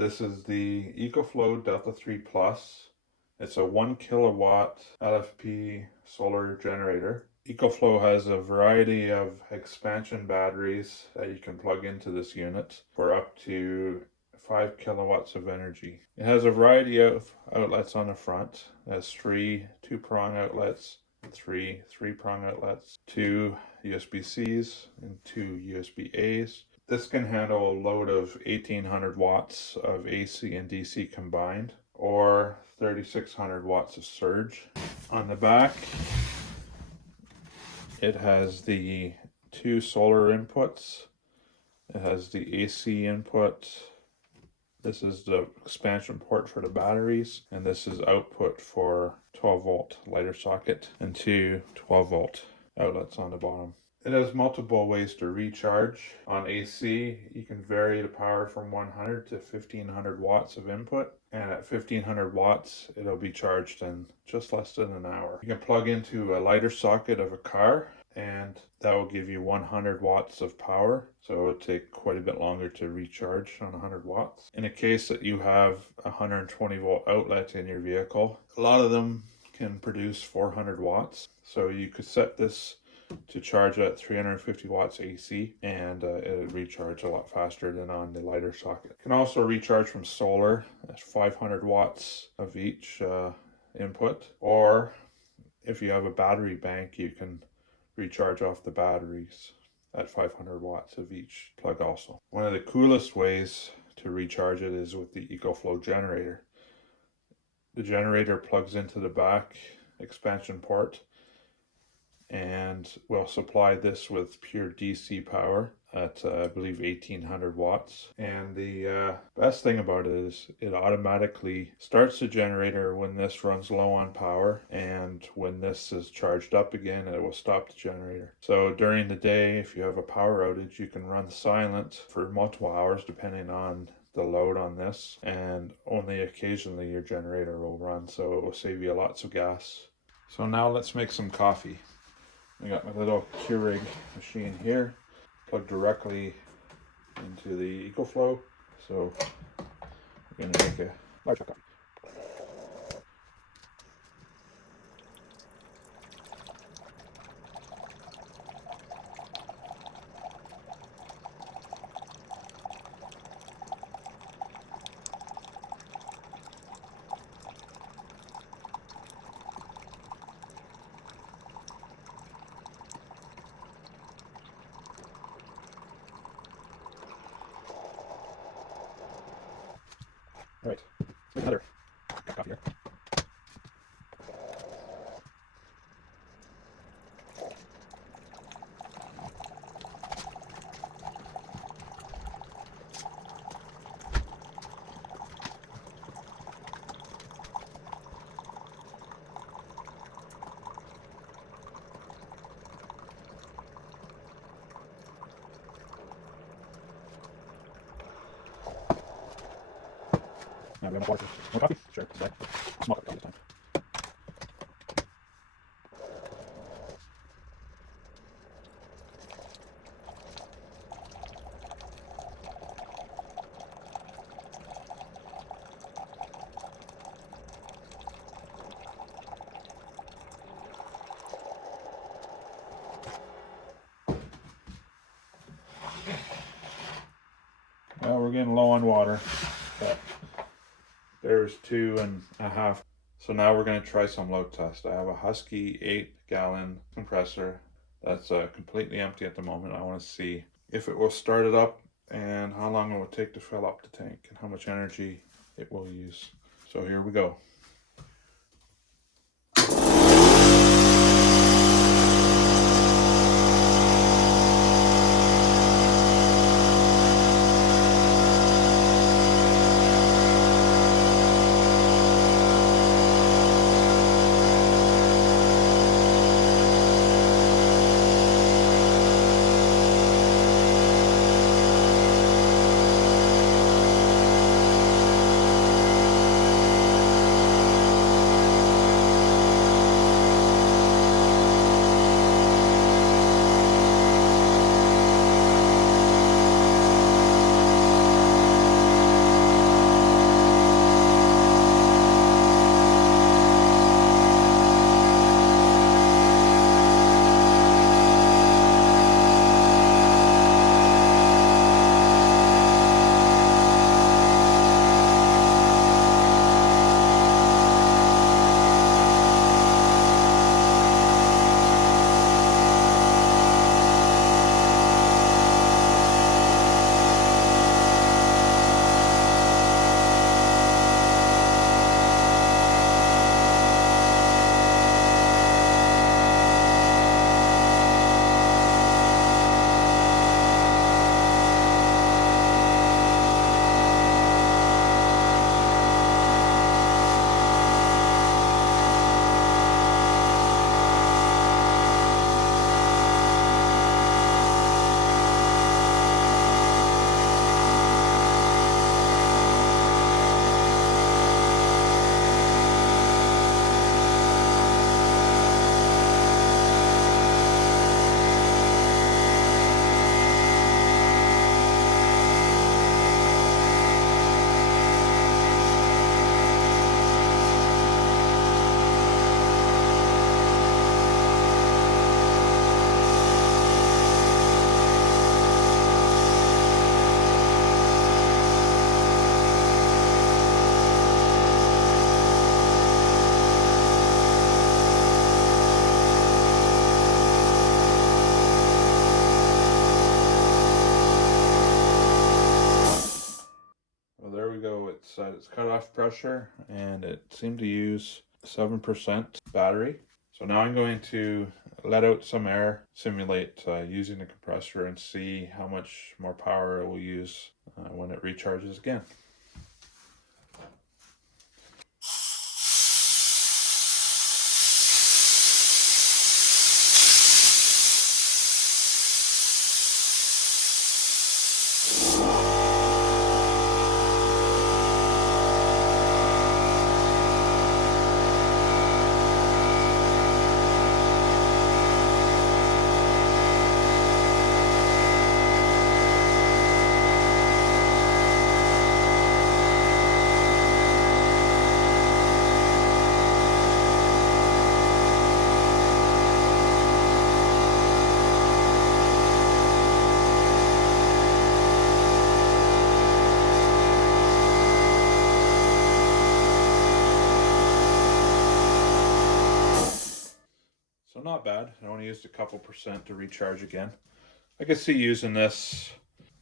This is the Ecoflow Delta 3 Plus. It's a 1 kilowatt LFP solar generator. Ecoflow has a variety of expansion batteries that you can plug into this unit for up to 5 kilowatts of energy. It has a variety of outlets on the front. It has 3 2-prong outlets, 3 3-prong outlets, 2 USB-Cs and 2 USB-As. This can handle a load of 1800 watts of AC and DC combined, or 3600 watts of surge. On the back, it has the 2 solar inputs. It has the AC input. This is the expansion port for the batteries, and this is output for 12 volt lighter socket and 2 12 volt outlets on the bottom. It has multiple ways to recharge. On AC, you can vary the power from 100 to 1500 watts of input, and at 1500 watts, it'll be charged in just less than an hour. You can plug into a lighter socket of a car, and that will give you 100 watts of power, so it will take quite a bit longer to recharge on 100 watts. In a case that you have a 120 volt outlet in your vehicle, a lot of them can produce 400 watts, so you could set this to charge at 350 watts AC, and it'll recharge a lot faster than on the lighter socket. It can also recharge from solar at 500 watts of each input, or if you have a battery bank, you can recharge off the batteries at 500 watts of each plug also. One of the coolest ways to recharge it is with the Ecoflow generator. The generator plugs into the back expansion port, and we'll supply this with pure DC power at I believe 1800 watts. And the best thing about it is it automatically starts the generator when this runs low on power, and when this is charged up again, it will stop the generator. So during the day, if you have a power outage, you can run silent for multiple hours depending on the load on this, and only occasionally your generator will run, so it will save you lots of gas. So now let's make some coffee. I got my little Keurig machine here, plugged directly into the Ecoflow. So we're going to make a large cup of coffee. All right, let's make another cup of coffee here. Now we have water for more coffee. Sure, it's like a small cup of coffee this time. Well, we're getting low on water, but there's 2.5. So now we're going to try some load test. I have a Husky 8-gallon compressor that's completely empty at the moment. I want to see if it will start it up and how long it will take to fill up the tank and how much energy it will use. So here we go. there we go. It's cut off pressure, and it seemed to use 7% battery. So now I'm going to let out some air, simulate using the compressor, and see how much more power it will use when it recharges again. So not bad. I only used a couple percent to recharge again. I could see using this,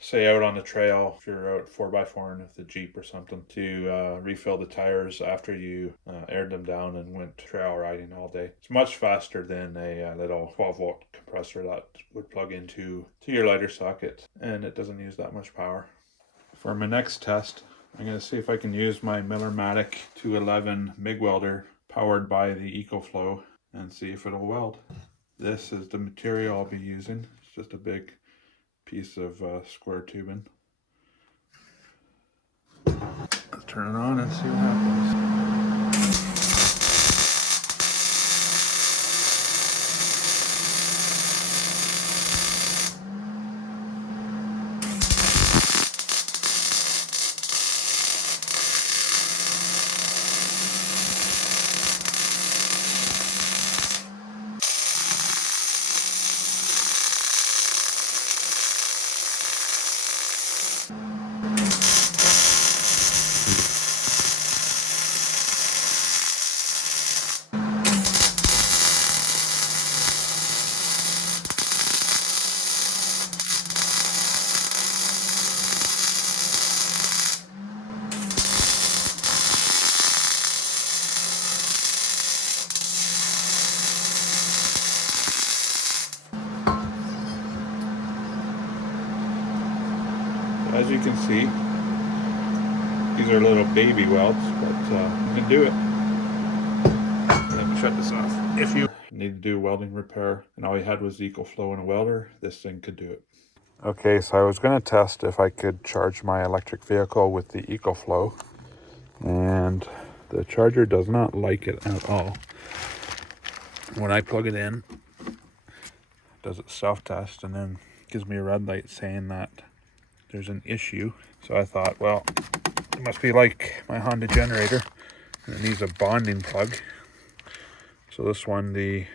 say out on the trail, if you're out 4x4 with the Jeep or something, to refill the tires after you aired them down and went trail riding all day. It's much faster than a little 12-volt compressor that would plug into your lighter socket, and it doesn't use that much power. For my next test, I'm going to see if I can use my Miller-Matic 211 MIG welder powered by the Ecoflow and see if it'll weld. This is the material I'll be using. It's just a big piece of square tubing. Let's turn it on and see what happens. As you can see, these are little baby welds, but you can do it. Let me shut this off. If you need to do welding repair and all you had was Ecoflow and a welder, this thing could do it. Okay, so I was going to test if I could charge my electric vehicle with the Ecoflow, and the charger does not like it at all. When I plug it in, it does its self-test and then gives me a red light saying that there's an issue. So I thought, well, it must be like my Honda generator, and it needs a bonding plug. So this one, the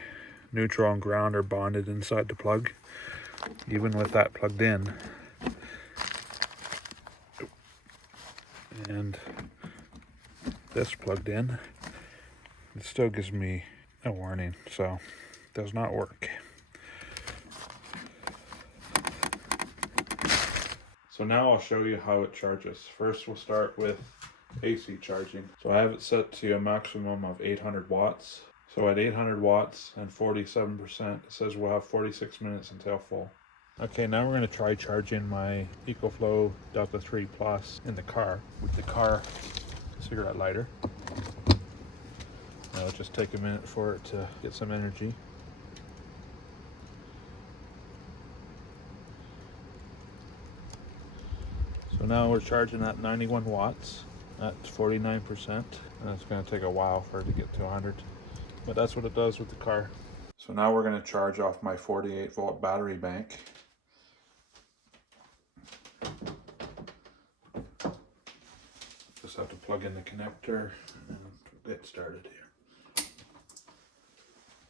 neutral and ground are bonded inside the plug. Even with that plugged in, and this plugged in, it still gives me a warning, so it does not work. So now I'll show you how it charges. First we'll start with AC charging. So I have it set to a maximum of 800 watts. So at 800 watts and 47%, it says we'll have 46 minutes until full. Okay, now we're going to try charging my Ecoflow Delta 3 Plus in the car with the car cigarette lighter. Now it'll just take a minute for it to get some energy. So now we're charging at 91 watts at 49%, and it's going to take a while for it to get to 100, but that's what it does with the car. So now we're going to charge off my 48-volt battery bank. Just have to plug in the connector and get started here.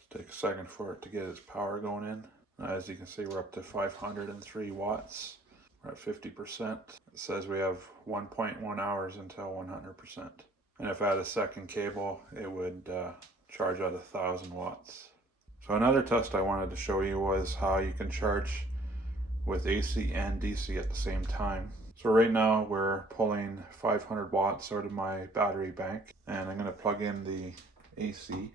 Take a second for it to get its power going in. Now, as you can see, we're up to 503 watts. We're at 50%. It says we have 1.1 hours until 100%. And if I had a second cable, it would charge at 1,000 watts. So another test I wanted to show you was how you can charge with AC and DC at the same time. So right now we're pulling 500 watts out of my battery bank, and I'm going to plug in the AC,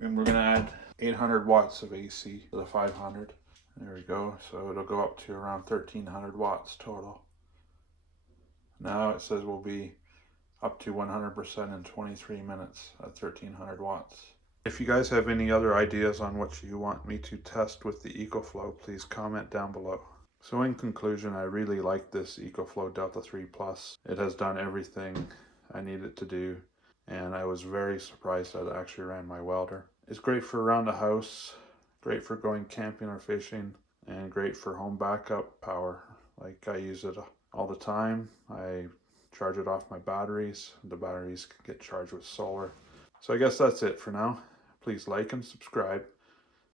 and we're going to add 800 watts of AC to the 500. There we go. So it'll go up to around 1300 watts total. Now it says we'll be up to 100% in 23 minutes at 1300 watts. If you guys have any other ideas on what you want me to test with the Ecoflow, please comment down below. So in conclusion, I really like this Ecoflow Delta 3 Plus. It has done everything I need it to do, and I was very surprised that it actually ran my welder. It's great for around the house, great for going camping or fishing, and great for home backup power. Like, I use it all the time. I charge it off my batteries. The batteries can get charged with solar. So I guess that's it for now. Please like and subscribe.